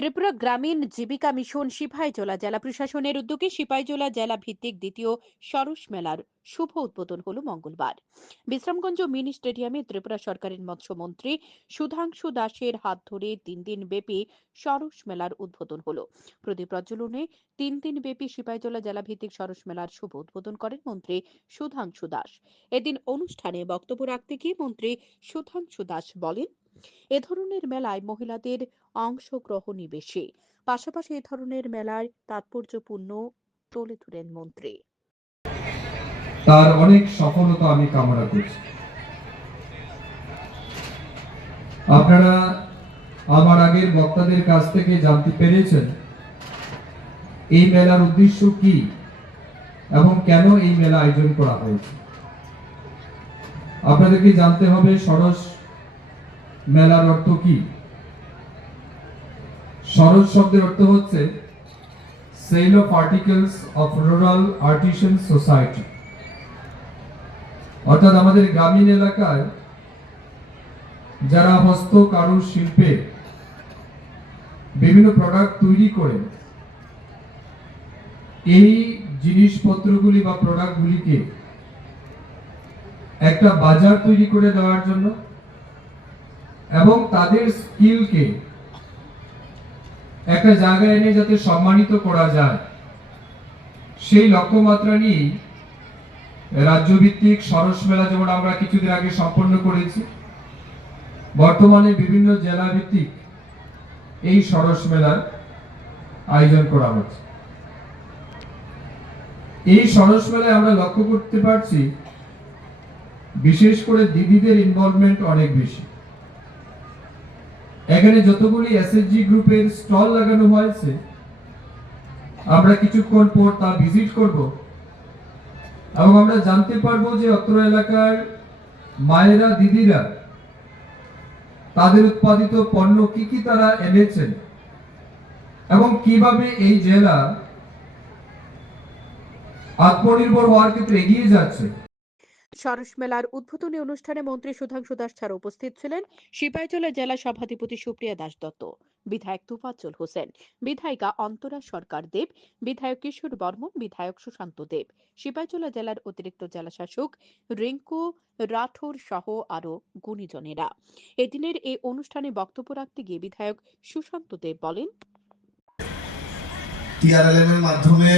ত্রিপুরা গ্রামীণ জীবিকা মিশন সিপাহীজলা জেলা প্রশাসনের উদ্যোগে সিপাহীজলা জেলা ভিত্তিক দ্বিতীয় সরস মেলার শুভ উদ্বোধন হলো মঙ্গলবার। বিশ্রামগঞ্জ মিনি স্টেডিয়ামে ত্রিপুরা সরকারের মৎস্যমন্ত্রী সুধাংশু দাসের হাত ধরে 3 দিন ব্যাপী সরস মেলার উদ্বোধন হলো। প্রদীপ প্রজ্বলনে 3 দিন ব্যাপী সিপাহীজলা জেলা ভিত্তিক সরস মেলার শুভ উদ্বোধন করেন মন্ত্রী সুধাংশু দাস। এদিন অনুষ্ঠানে বক্তব্য রাখতে গিয়ে মন্ত্রী সুধাংশু দাস বলেন, এ ধরনের মেলায় মহিলাদের অংশগ্রহণই বেশি। পাশাপাশি এ ধরনের মেলার তাৎপর্যপূর্ণ তুলে ধরেন মন্ত্রী। তার অনেক সফলতা আমি কামনা করছি। আপনারা আমার আগের বক্তাদের কাছ থেকে জানতে পেরেছেন এই মেলার উদ্দেশ্য কি এবং কেন এই মেলা আয়োজন করা হয়েছে। আপনাদেরকে জানতে হবে সরস মেলার অর্থ কি। সরস শব্দের অর্থ হচ্ছে sale of articles of rural artisan society, অর্থাৎ আমাদের গ্রামীণ এলাকায় যারা হস্ত কারুশিল্পে বিভিন্ন প্রোডাক্ট তৈরি করে এই জিনিসপত্রগুলি বা প্রোডাক্টগুলিকে একটা বাজার তৈরি করে দেওয়ার জন্য এবং তাদের স্কিলকে একটা জায়গায় এনে যাতে সম্মানিত করা যায় সেই লক্ষ্যমাত্রা নিয়ে রাজ্যভিত্তিক সরস মেলা যেমন আমরা কিছুদিন আগে সম্পন্ন করেছি, বর্তমানে বিভিন্ন জেলা ভিত্তিক এই সরস মেলার আয়োজন করা হচ্ছে। এই সরস মেলায় আমরা লক্ষ্য করতে পারছি বিশেষ করে দিদিদের ইনভলভমেন্ট অনেক বেশি। এখানে যতগুলি এসএসজি গ্রুপের স্টল লাগানো হয়েছে আমরা কিছুক্ষণ পর তা ভিজিট করব এবং আমরা জানতে পারবো যে অত্র এলাকার মায়েরা দিদিরা তাদের উৎপাদিত পণ্য কি তারা এনেছেন এবং কিভাবে এই জেলা আত্মনির্ভর হওয়ার ক্ষেত্রে এগিয়ে যাচ্ছে। সরস মেলার উদ্বোধনী অনুষ্ঠানে মন্ত্রী সুধাংশু দাস ছাড়া উপস্থিত ছিলেন সিপাহীজলা জেলা সভাধিপতি সুপ্রিয়া দাস দত্ত, বিধায়ক তুফাজ্জল হোসেন, বিধায়িকা অন্তরা সরকার দেব, বিধায়ক কিশোর বর্মন, বিধায়ক সুশান্ত দেব, সিপাহীজলা জেলার অতিরিক্ত জেলা শাসক রিঙ্কু রাঠোর সহ আরো গুণীজনেরা। এদিনের এই অনুষ্ঠানে বক্তব্য রাখতে গিয়ে বিধায়ক সুশান্ত দেব বলেন, টিআরএলএম এর মাধ্যমে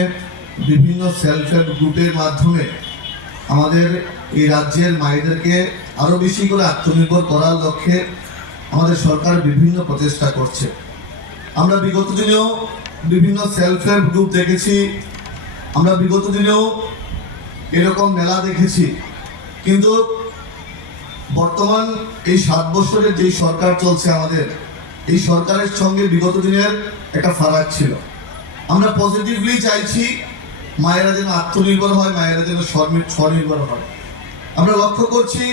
বিভিন্ন সেলফ হেল্প গ্রুপের মাধ্যমে আমাদের এই রাজ্যের মায়েদেরকে আরো বেশি করে আত্মনির্ভর করার লক্ষ্যে আমাদের সরকার বিভিন্ন প্রচেষ্টা করছে। আমরা বিগত দিনেও বিভিন্ন সেলফ হেল্প গ্রুপ দেখেছি, আমরা বিগত দিনেও এরকম মেলা দেখেছি, কিন্তু বর্তমান এই 7 বছরের যে সরকার চলছে আমাদের, এই সরকারের সঙ্গে বিগত দিনের একটা ফারাক ছিল। আমরা পজিটিভলি চাইছি মায়েরা যেন আত্মনির্ভর হয়, মায়েরা যেন স্বনির্ভর হয়। আমরা লক্ষ্য করছি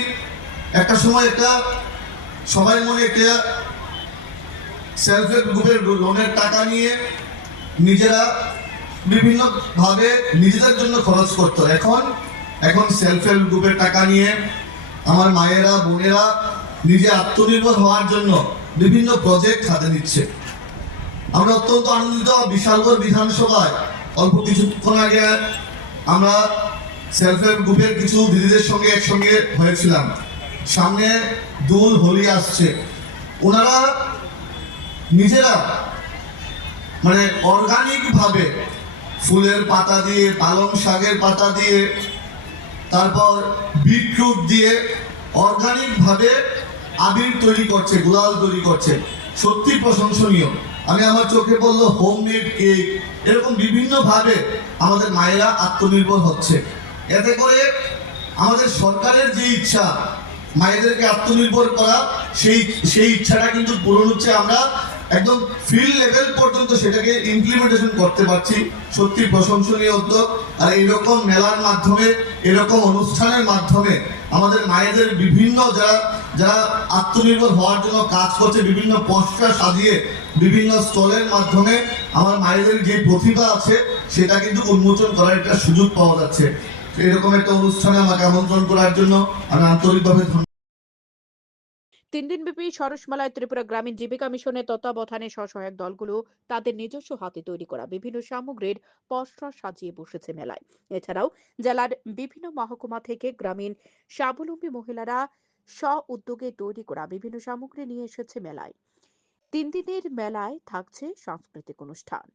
একটা সময় একটা সবাই মনে একটা সেলফ হেল্প গ্রুপের লোনের টাকা নিয়ে নিজেরা বিভিন্নভাবে নিজেদের জন্য খরচ করতো। এখন সেলফ হেল্প গ্রুপের টাকা নিয়ে আমার মায়েরা বোনেরা নিজে আত্মনির্ভর হওয়ার জন্য বিভিন্ন প্রজেক্ট হাতে নিচ্ছে। আমরা অত্যন্ত আনন্দিত। বিশালগড় বিধানসভায় অল্প কিছুক্ষণ আগে আমরা সেলফ হেল্প গ্রুপের কিছু দিদিদের সঙ্গে একসঙ্গে হয়েছিলাম। সামনে দোল হোলি আসছে, ওনারা নিজেরা মানে অর্গানিক ভাবে ফুলের পাতা দিয়ে, পালং শাকের পাতা দিয়ে, তারপর বিটরুট দিয়ে অর্গানিক ভাবে আবির তৈরি করছে, গুলাল তৈরি করছে। সত্যি প্রশংসনীয়। আমি আমার চোখে বললো হোমমেড কেক, এরকম বিভিন্ন ভাবে আমাদের মায়েরা আত্মনির্ভর হচ্ছে। এতে করে আমাদের সরকারের যে ইচ্ছা মায়েদেরকে আত্মনির্ভর করা, সেই ইচ্ছাটা কিন্তু পূরণ হচ্ছে। আমরা একদম ফিল্ড লেভেল পর্যন্ত সেটাকে ইমপ্লিমেন্টেশন করতে পারছি। সত্যি প্রশংসনীয় উদ্যোগ। আর এইরকম মেলার মাধ্যমে, এরকম অনুষ্ঠানের মাধ্যমে আমাদের মায়েদের বিভিন্ন যারা আত্মনির্ভর হওয়ার জন্য কাজ করছে, বিভিন্ন পোস্টার সাজিয়ে বিভিন্ন স্টলের মাধ্যমে আমার মায়েদের যে প্রতিভা আছে সেটা কিন্তু উন্মোচন করার একটা সুযোগ পাওয়া যাচ্ছে। এরকম একটা অনুষ্ঠানে আমাকে আমন্ত্রণ করার জন্য আমি আন্তরিকভাবে তিন দিনব্যাপী সরস মেলায় ত্রিপুরা গ্রামীণ জীবিকা মিশনের তত্ত্বাবধানে স্বসহায়ক দলগুলো তাদের নিজস্ব হাতে তৈরি করা বিভিন্ন সামগ্রীর পসরা সাজিয়ে বসেছে মেলায়। এছাড়াও জেলার বিভিন্ন মহকুমা থেকে গ্রামীণ স্বাবলম্বী মহিলারা স্ব উদ্যোগে তৈরি করা বিভিন্ন সামগ্রী নিয়ে এসেছে মেলায়। 3 দিনের মেলায় থাকছে সাংস্কৃতিক অনুষ্ঠান।